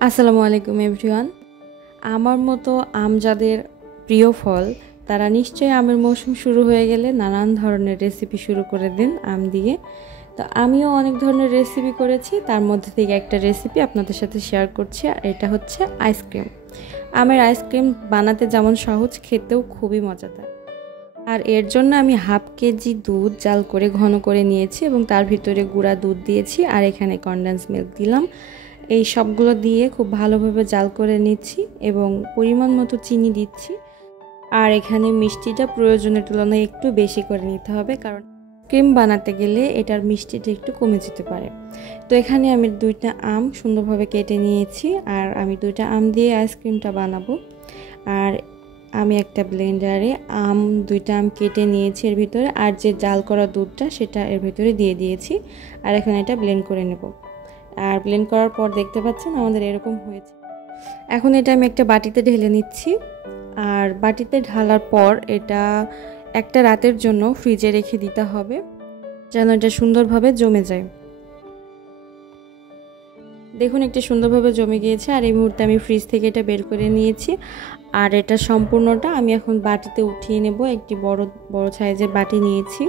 আসসালামু আলাইকুম এভরিওয়ান। আমার মতো আম যাদের প্রিয় ফল তারা নিশ্চয়ই আমের মৌসুম শুরু হয়ে গেলে নানান ধরনের রেসিপি শুরু করে দিন আম দিয়ে। তো আমিও অনেক ধরনের রেসিপি করেছি, তার মধ্যে থেকে একটা রেসিপি আপনাদের সাথে শেয়ার করছি, আর এটা হচ্ছে আইসক্রিম। আমের আইসক্রিম বানাতে যেমন সহজ, খেতেও খুবই মজাদার। আর এর জন্য আমি হাফ কেজি দুধ জাল করে ঘন করে নিয়েছি এবং তার ভিতরে গুঁড়া দুধ দিয়েছি, আর এখানে কনডেন্স মিল্ক দিলাম। এই সবগুলো দিয়ে খুব ভালোভাবে জাল করে নিচ্ছি এবং পরিমাণ মতো চিনি দিচ্ছি। আর এখানে মিষ্টিটা প্রয়োজনের তুলনায় একটু বেশি করে নিতে হবে, কারণ ক্রিম বানাতে গেলে এটার মিষ্টিটা একটু কমে যেতে পারে। তো এখানে আমি 2টা আম সুন্দরভাবে কেটে নিয়েছি, আর আমি 2টা আম দিয়ে আইসক্রিমটা বানাবো। আর আমি একটা ব্লেন্ডারে 2টা আম কেটে নিয়েছি এর ভিতরে, আর যে জাল করা দুধটা সেটা এর ভিতরে দিয়ে দিয়েছি। আর এখন এটা ব্লেন্ড করে নেব। আর ব্লেন্ড করার পর দেখতে পাচ্ছেন আমাদের এরকম হয়েছে। এখন এটা আমি একটা বাটিতে ঢেলে নিচ্ছি, আর বাটিতে ঢালার পর এটা একটা রাতের জন্য ফ্রিজে রেখে দিতে হবে, যেন এটা সুন্দরভাবে জমে যায়। দেখুন একটা সুন্দরভাবে জমে গিয়েছে, আর এই মুহূর্তে আমি ফ্রিজ থেকে এটা বের করে নিয়েছি। আর এটা সম্পূর্ণটা আমি এখন বাটিতে উঠিয়ে নেব। একটি বড় সাইজের বাটি নিয়েছি।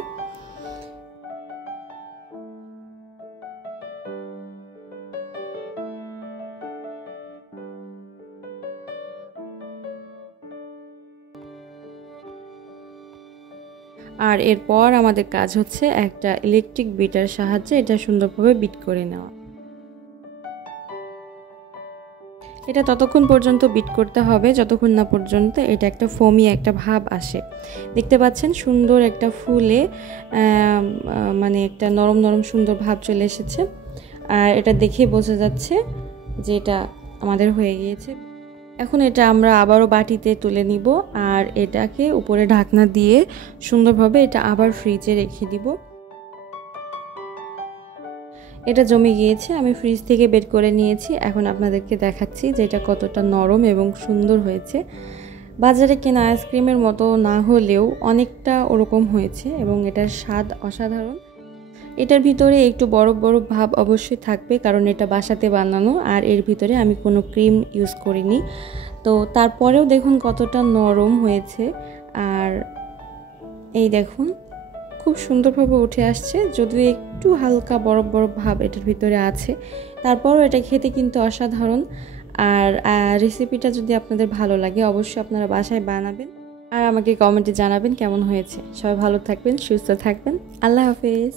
আর এরপর আমাদের কাজ হচ্ছে একটা ইলেকট্রিক বিটার সাহায্যে এটা সুন্দরভাবে বিট করে নেওয়া। এটা ততক্ষণ পর্যন্ত বিট করতে হবে যতক্ষণ না পর্যন্ত এটা একটা ফোমি একটা ভাব আসে। দেখতে পাচ্ছেন সুন্দর একটা ফুলে মানে একটা নরম নরম সুন্দর ভাব চলে এসেছে। আর এটা দেখে বোঝা যাচ্ছে যে এটা আমাদের হয়ে গিয়েছে। এখন এটা আমরা আবারও বাটিতে তুলে নিব, আর এটাকে উপরে ঢাকনা দিয়ে সুন্দরভাবে এটা আবার ফ্রিজে রেখে দিব। এটা জমে গিয়েছে, আমি ফ্রিজ থেকে বের করে নিয়েছি। এখন আপনাদেরকে দেখাচ্ছি যে এটা কতটা নরম এবং সুন্দর হয়েছে। বাজারে কেনা আইসক্রিমের মতো না হলেও অনেকটা ওরকম হয়েছে এবং এটার স্বাদ অসাধারণ। এটার ভিতরে একটু বরফ বরফ ভাব অবশ্যই থাকবে, কারণ এটা বাসাতে বানানো, আর এর ভিতরে আমি কোনো ক্রিম ইউজ করিনি। তো তারপরেও দেখুন কতটা নরম হয়েছে। আর এই দেখুন খুব সুন্দরভাবে উঠে আসছে, যদিও একটু হালকা বরফ বরফ ভাব এটার ভিতরে আছে, তারপরও এটা খেতে কিন্তু অসাধারণ। আর রেসিপিটা যদি আপনাদের ভালো লাগে অবশ্যই আপনারা বাসায় বানাবেন, আর আমাকে কমেন্টে জানাবেন কেমন হয়েছে। সবাই ভালো থাকবেন, সুস্থ থাকবেন। আল্লাহ হাফেজ।